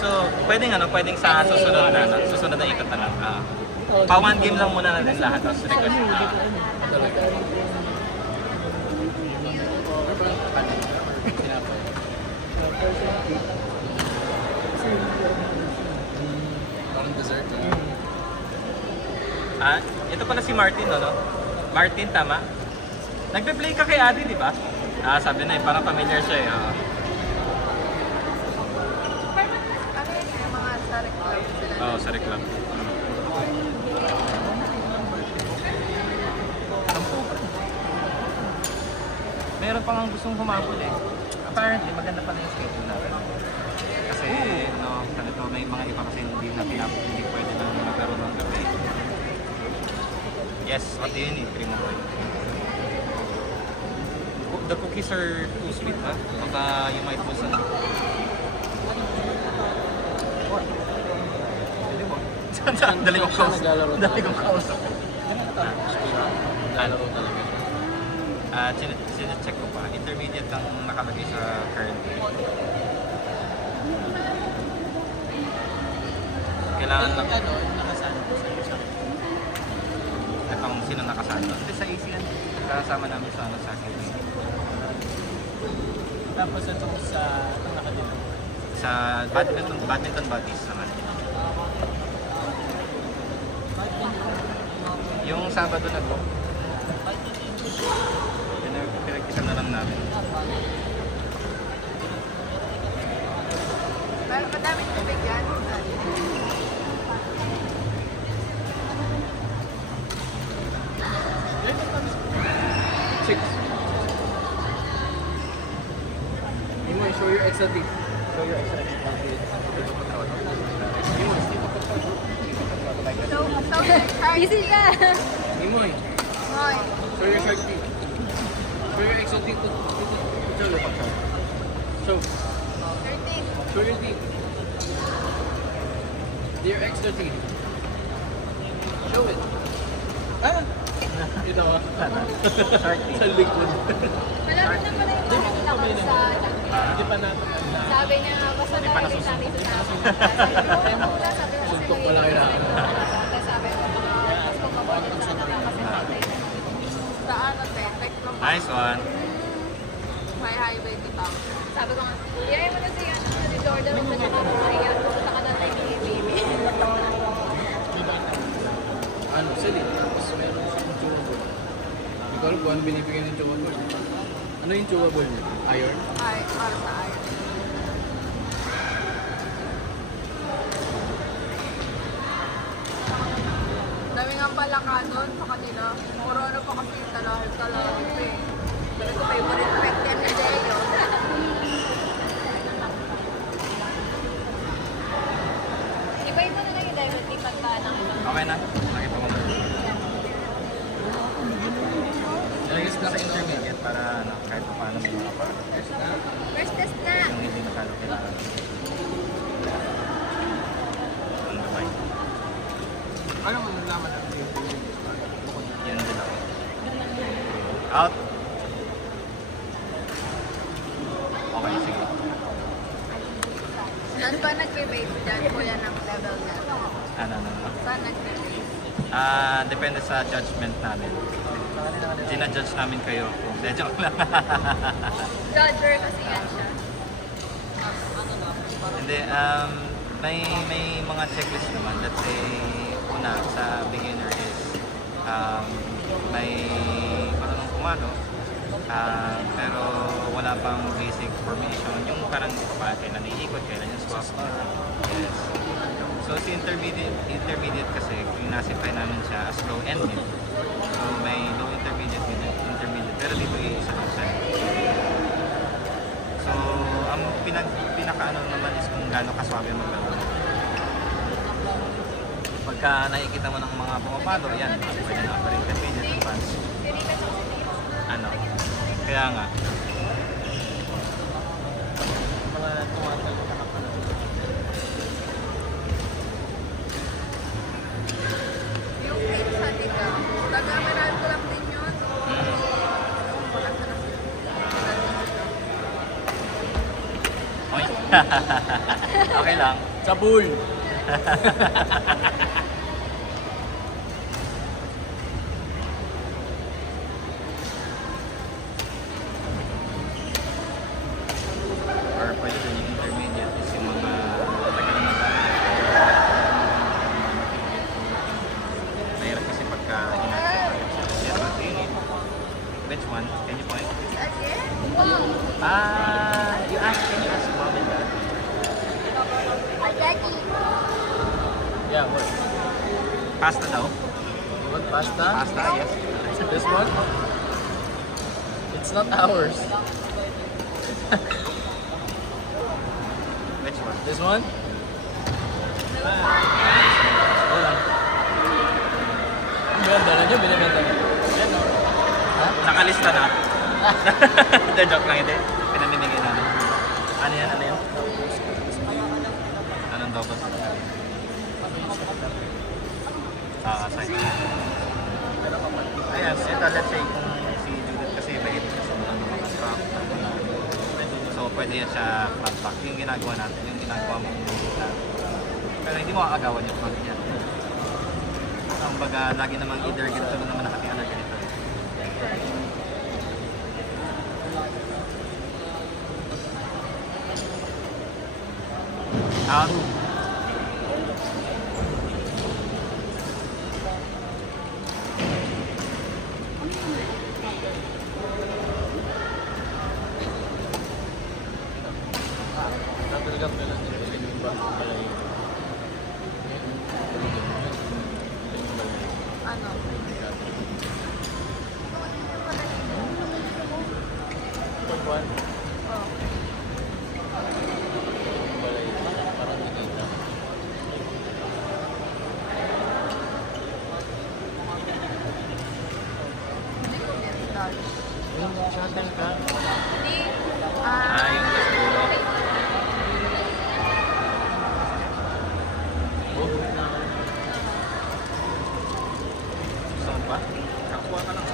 So, pwedeng sa susunod na ikot na lang. Pa one game lang muna natin lahat. Tapos request. Parang dessert. Ito pala si Martin, no? Martin, tama? Nagpe-play ka kay Adi, di ba? Sabi na parang familiar siya eh. Mga sa reclam sila. Oo, sa reclam. Meron pang ang gustong humabol eh. Apparently, maganda pala yung schedule natin. Kasi, ganito, may mga iba kasi hindi pwede na maglaro ng gabi. Yes, what do you need, Primo Boy? The cookies are too sweet, ha? Baka you might lose ano. Dali kong kausap. Dali kong kausap. Naglalaro talaga. Sinecheck ko pa. Intermediate lang nakalagay sa current. Kailangan lang. Nakasano ko sa Itong sino nakasano. Hindi sa ACN. Kasama namin sa akin. Tapos itong itong nakadito. Sa badminton buddies naman. Yung Sabado na po. Pinagkita na lang namin. Pero madaming tubig yan. Six. Imoy, show your extra teeth. Show your extra teeth. Imoy, So, busy ka. Imoy, Hoy. show your shark teeth. Show your extra teeth. Show. 13. Show your teeth. Your extra teeth. Show it. Ito ba? Shark teeth. Sa likod. Malapit na pala yung kanina ko sa... Hindi pa natin. Sabi niya, basta Hindi pa narinig nasusunod. namin sa sabi ko, Suntok ko lang yun. sabi ko, mas kumabalik na lang kasi natin. Sa ano, perfect lang. Nice one. May highway di pa. Sabi ko nga, iyay mo na si Jordan, huwag na siya nakakaya. Pupunta ka na tayo ni Baby. Ano, sili. Tapos meron siyang chewable. Hindi ko alam kung ano binibigyan ng chewable. Ano yung chewable niya? Iron? Ay, para sa akin. Dami nga pala ka doon sa kanila. Puro ano pa kasi talahib eh. Sabi ko, favorite pet yan ni Deo. Iba mo na lang yung diamond tea pagka nakita. Okay na. Nakita ko na. Nalagay sila sa intermediate para kahit pa paano may mga para. First test na! Yung hindi nakalo kailangan. On the mic. Ano mo nalaman natin? Yun din ako. Out. Okay, sige. Saan ba nag-base dyan? Kuya ng level na. Ano. Saan nag-base? Depende sa judgment namin. Gina-judge namin kayo. Hindi, joke lang. Judger kasi yan siya. Hindi, may mga checklist naman. Let's say, una, sa beginner is, may marunong kumano, pero wala pang basic formation. Yung parang kailan iikot, kailan yung swap. Yes. So, si intermediate kasi, kinasify namin siya as low and mid. So, may low intermediate, mid intermediate, pero dito isa lang siya. So, ang pinakaano naman is kung gaano kaswabe maglaro. Pagka nakikita mo ng mga pumapalo, yan, pwede na upper intermediate, advanced. Ano? Kaya nga. Mga tumatalo na kapala. Yung page sa dito, taga-meral ko lang din yun. Wala ka na. Oy. Okay lang. Sa pool. Or pwede din yung intermediate is yung mga tagal na mahirap kasi pagka inactive. Yes, what do you need? Which one? Can you point? Again? Wow. You ask mom and dad. Daddy. Yeah, what? Pasta daw? What pasta? Pasta, yes. This one? It's not ours. Which one? This one? Wala. Ang ganda na nyo, binibenta nyo. Yan o. Ha? Nakalista na. Hindi, joke lang hindi. Pinamimigay namin. Ano yan? Ano yan? Anong double? Side. Ayan, ito let's say kung si Judith kasi mahit kasi mga strap. So pwede yan siya flat pack. Yung ginagawa natin, yung ginagawa mo. Pero hindi mo kakagawan yung pag yan. Ang baga, lagi namang either ganito na naman nakatiyan na ganito. Tatalagang ka lang nila yung ba? Ano? Pagwan. Oh. Balay. Parang nakita. Hindi ko get that. Yung shuttle ka. Hindi. Yung gusto mo. Gusto mo pa? Kakuha ka lang.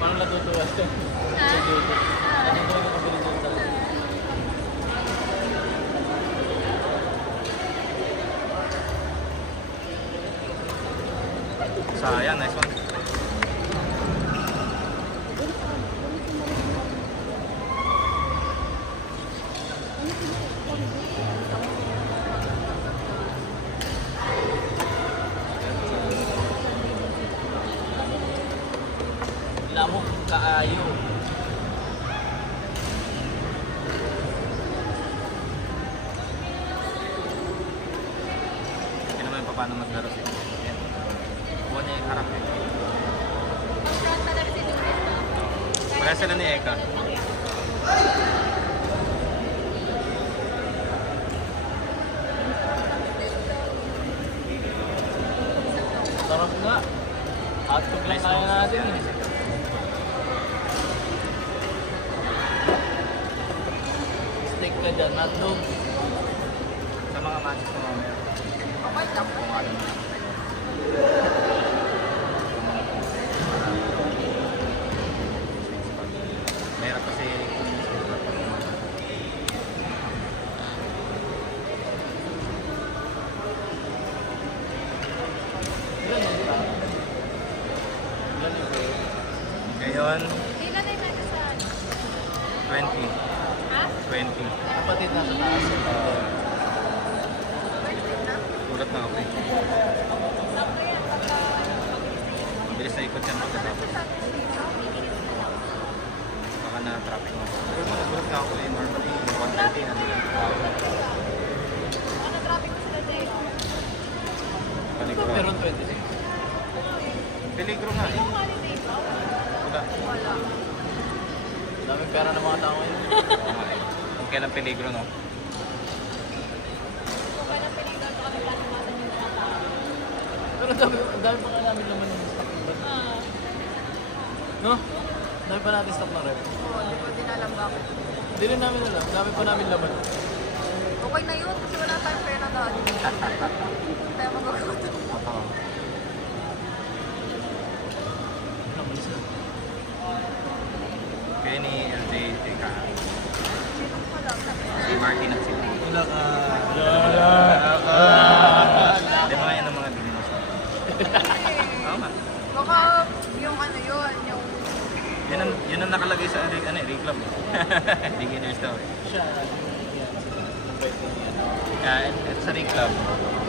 Parang natutuwa siya. Natutuwa. Natutuwa ka kabili doon talaga. Sayang, nice one. Lamok kaayo. Hindi naman pa paano maglaro siya. Yan. Kuha niya yung harap niya. Mag-front talaga si Judith. Pareha sila ni Eka. Sarap nga. Hotdog lang kaya natin eh. Steak ka dyan, hotdog. Sa mga matches na mamaya. Okay lang. Kung ano na. Mahirap kasi ngayon, Ilan na yung nasa sa ano? 20. Ha? 20. Kapatid na sa taas. Ulat na ako eh. Mabilis na ikot yan pagkatapos. Baka na traffic mo. Ulat na ako eh. Normally, 130 na nila. Ano traffic ko sila dito? Peligro. Meron 26. Peligro nga eh. Holiday ba? Wala. Wala. Daming pera ng mga tao ngayon. Kung kailan peligro, no? Kung pa ng peligro, baka magkakamasan yung mga tao. Pero dami pa nga namin naman yung stock ng rep. No? Dami pa natin stock ng rep. Oo, hindi ko din alam bakit. Hindi rin namin alam. Dami pa namin laman. Okay na yun kasi wala tayong pera dati. Kaya magagutom. Oo. Namalis na. Kaya ni LJ, teka. Sinong pala? Oo nga. Baka yung ano yun, yung... Yun ang nakalagay sa reclub. Beginners daw. Siya, yan. Sa reclub.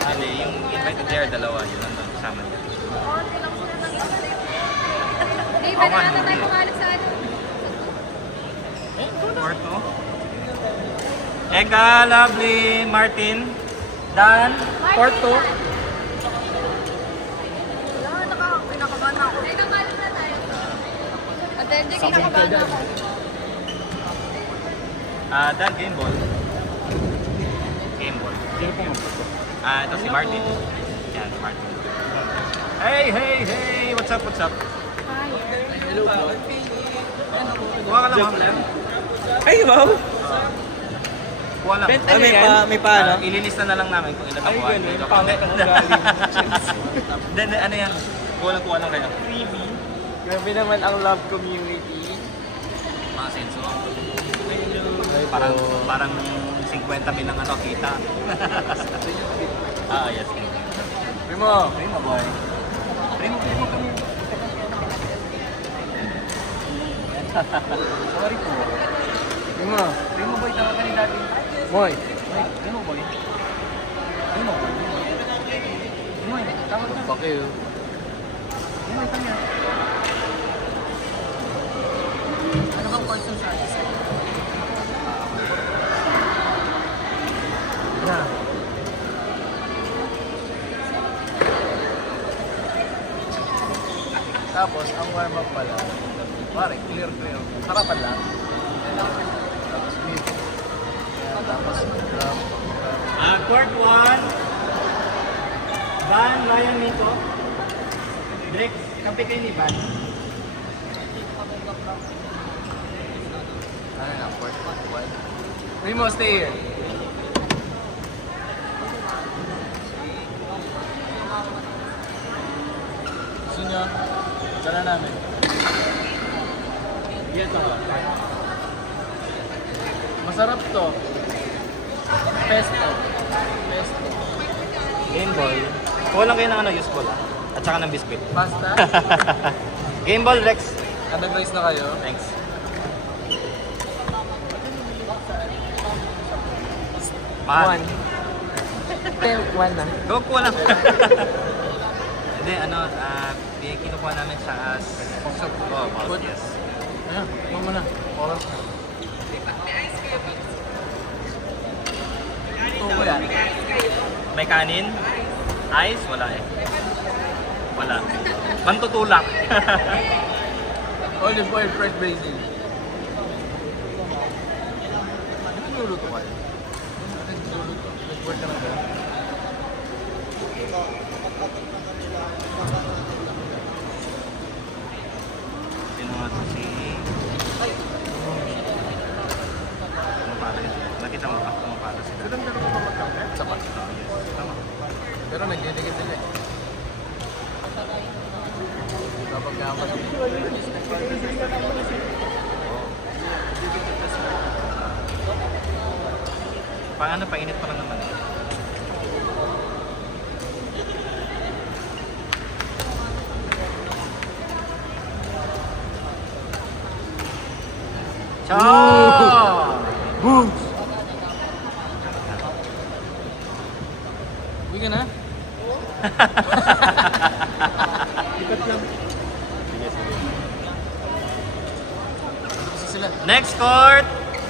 Hindi, yung invited there, dalawa. Yun ang kasama niya. Konti lang sila ng exit. Hindi, Oo pwede nga, natin tayo hindi. pumalag sa ano. Porto. Eka, lovely, Martin, Dan, Porto. Wala, pinakabahan na ako. Ay, nakabahan na tayo. Attending, kinakabahan na ako. Dan, game ball. Game ball. Ito si Martin. Yan, si Martin. Hey, hey, hey! What's up, what's up? Hello po. Kuha ka lang, ma'am. Ay, wow! Kuha lang. May paano? Ililista na lang namin kung ilan ang Ay, kuha. ganun. Pangit ang ugali. Then, ano yan? Kuha lang kayo. Grabe naman ang love community. Mga senso. Parang 50 bilang ano, kita. Yes. Primo. Primo boy. Primo. Sorry po. Primo. Primo boy, tawag ka ni daddy. Moy. Primo boy. Primo boy. Primo boy, tawag ka. Fuck you. Primo boy, kanya. Ano bang person sa atin? Yeah. Tapos, ang warm-up pala. Pare, clear. Harapan lang. Tapos, mid. Tapos, drum. Court 1. Van, Ryan, Mito. Drex, kampi kayo ni Van. Ano na, fourth one. Primo, stay here. Gusto nyo? Sana namin. Ito. Masarap to. Pesto. Pesto. Game ball. Kuha lang kayo ng ano, useful. At saka ng biscuit. Pasta. Game ball, Rex. Nag-rice na kayo. Thanks. Mahal. One na. Go, kuha lang. Hindi, ano, kinukuha namin siya as... Oh, boss, yes. Ayan, mama na. Oras na. Ito ko yan. May kanin? Ice? Wala eh. Wala. Pantutulak. Olive oil, fresh basil. Ano nagluluto ka? Ano nagluluto? Nag-work ka na ba? Sino nga to si... Pumapalo yun. Nakita mo ba? Pumapalo sila. Silang dalawa pa magkamit? Sapat. Yes, tama. Pero nagdidikit sila eh. Kapag kapat. Paano? Painit pa lang naman eh. Ciao! Boom! Uwi ka na? Ikat lang. Sige, sige. Ano kasi sila? Next court!